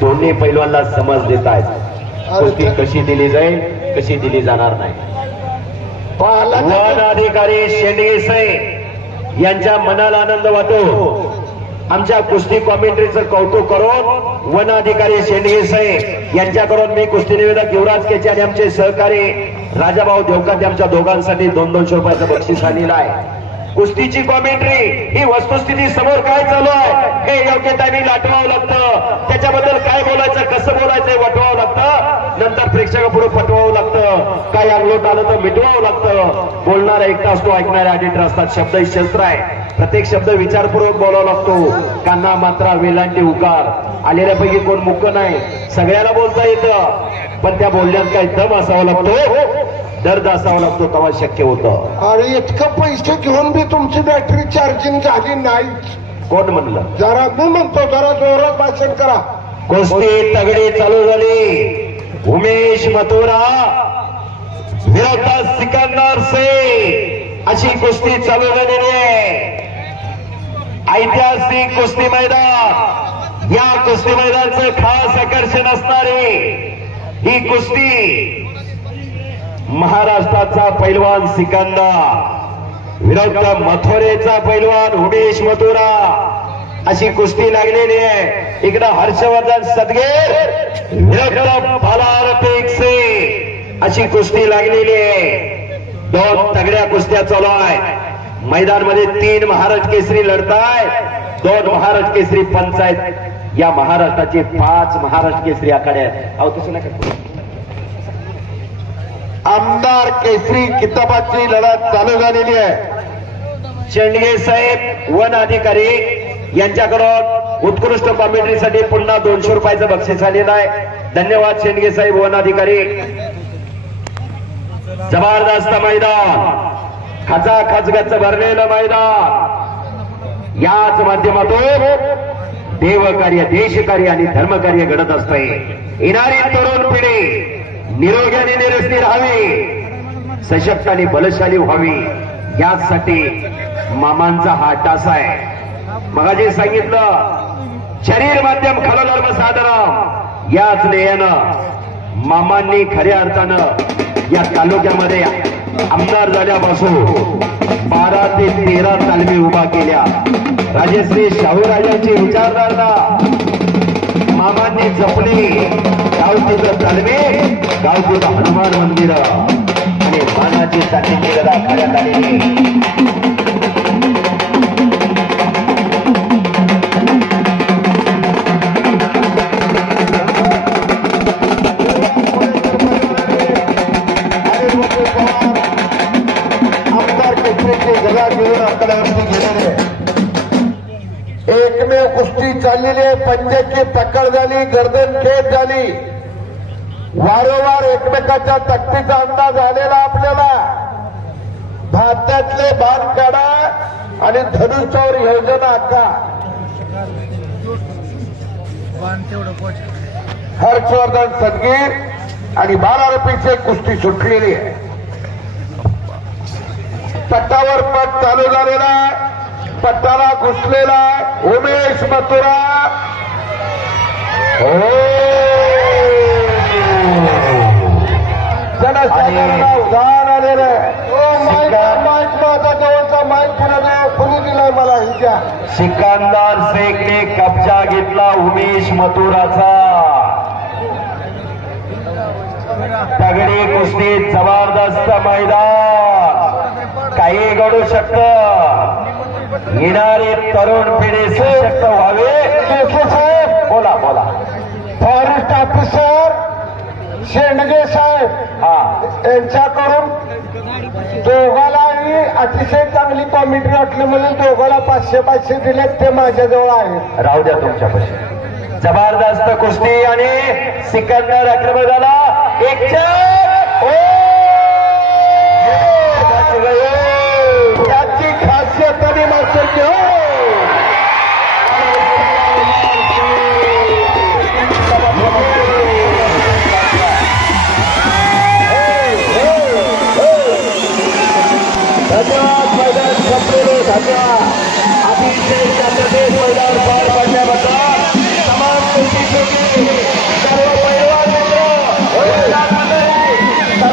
दोन्ही पैलवानला समज देत आहेत कुस्ती कशी दिली जाईल कशी दिली जाणार नाही। वन अधिकारी शेंडगे साहेब यांच्या मनाला आनंद वाटतो। आमच्या कुस्ती कॉमेंट्रीचं कौतुक करून वन अधिकारी शेंडगे साहेब यांच्याकडून मी कुस्ती निवेदक युवराज केचे आणि आमचे सहकारी राजाभाऊ देवकाते आमच्या दोघांसाठी 200 रुपयाचं बक्षीस आलेलं आहे। कुस्तीची कॉमेंट्री ही वस्तुस्थिती समोर काय चालू आहे हे योग्य टायमिंग आठवावं लागतं। त्याच्याबद्दल काय बोलायचं कसं बोलायचं वटवावं लागतं। नंतर प्रेक्षकापुढे पटवावं लागतं। काय अंगलोट आलं तर मिटवावं लागतं। बोलणारा एकटा असतो ऐकणारे ऑडिटर असतात। शब्द ही शस्त्र आहे। प्रत्येक शब्द विचारपूर्वक बोलावा लागतो। कान्हा मात्रा वेलांटी उकार आलेल्यापैकी कोण मुक्क नाही। सगळ्याला बोलता येतं पण त्या बोलण्यात काही दम असावा लागतो दर्द असावा लागतो तेव्हा शक्य होतं। अरे इतकं पैसे घेऊन बी तुमची बॅटरी चार्जिंग झाली नाही कोण म्हणलं? जरा मी म्हणतो जरा जोरात भाषण करा। कुस्ती तगडी चालू झाली। उमेश मथुरा विरोधात सिकंदर से अशी कुस्ती चालू झालेली आहे। ऐतिहासिक कुस्ती मैदान या कुस्ती मैदानाचं खास आकर्षण असणारी ही कुस्ती महाराष्ट्राचा पैलवान सिकंदर विरुद्ध मथुरेचा पैलवान उमेश मथुरा अशी कुस्ती लागलेली आहे। इकडं हर्षवर्धन सदगीर विरुद्ध फलार पेक्से अशी कुस्ती लागलेली आहे। दोन तगड्या कुस्त्या चालू आहेत। मैदानमध्ये 3 महाराष्ट्र केसरी लढताय। 2 महाराष्ट्र केसरी पंच आहेत। या महाराष्ट्राचे 5 महाराष्ट्र केसरी आखाडे आहेत। अहो तसं नका आमदार केसरी किताबाची लढत चालू झालेली आहे। शेंडगे साहेब वन अधिकारी यांच्याकडून उत्कृष्ट कॉमेंट्रीसाठी पुन्हा 200 रुपयाचं बक्षीस आलेलं आहे। धन्यवाद शेंडगे साहेब वन अधिकारी। जबरदस्त मैदान खचाखच भरलेलं मैदान याच माध्यमातून देवकार्य देशकार्य आणि धर्मकार्य घडत असते। येणारी तरुण पिढी निरोगी आणि निरस्ती राहावी सशक्त आणि बलशाली व्हावी यासाठी मामांचा हा टास आहे। मगाशी सांगितलं शरीर माध्यम खलधर्म साधन याच ध्येयानं मामांनी खऱ्या अर्थानं या तालुक्यामध्ये आमदार झाल्यापासून 12 ते 13 तालमी उभा केल्या। राजश्री शाहूराजांची विचारधारणा मामांनी जपली। गाव तिथं तालमी गाव तिथं हनुमान मंदिर आणि मानाची साथीची गदा खऱ्यात आलेली। एकमेव कुस्ती चाललेली आहे। पंजाची टक्कर झाली गर्दन खेच झाली। वारंवार एकमेकाच्या ताकदीचा अंदाज आलेला आपल्याला। भारतातले बाण काढा आणि धनुष्यावर योजना आखा। हर्षवर्धन सदगीर आणि 12 रुपयाची कुस्ती सुटलेली आहे। पट्टावर पट चालू झालेला पट्टाला घुसलेला उमेश मथुरा जनसाधारण उदाहरण आलेलं आहे। माईक माझा जवळचा माईक पुणे दिलाय मला हिच्या। सिकंदर शेखने कब्जा घेतला उमेश मथुराचा। तगडी कुस्ती जबरदस्त मैदान काही घडू शकतं। येणारे तरुण पिढी सशक्त व्हावे। बोला बोला फॉरेस्ट ऑफिसर शेंडगे साहेब यांच्याकडून दोघालाही अतिशय चांगली कॉमेंट्री वाटली म्हणून दोघाला 500 दिले ते माझ्याजवळ आहेत। राहू द्या तुमच्यापाशी। जबरदस्त कुस्ती आणि सिकंदर आक्रमण झाला। एक त्याची खासियत आणि मास्टरची धन्यवाद। मैदान संपलेले धन्यवाद। अतिशय मैदान पार पडल्याबद्दल तमाम आहे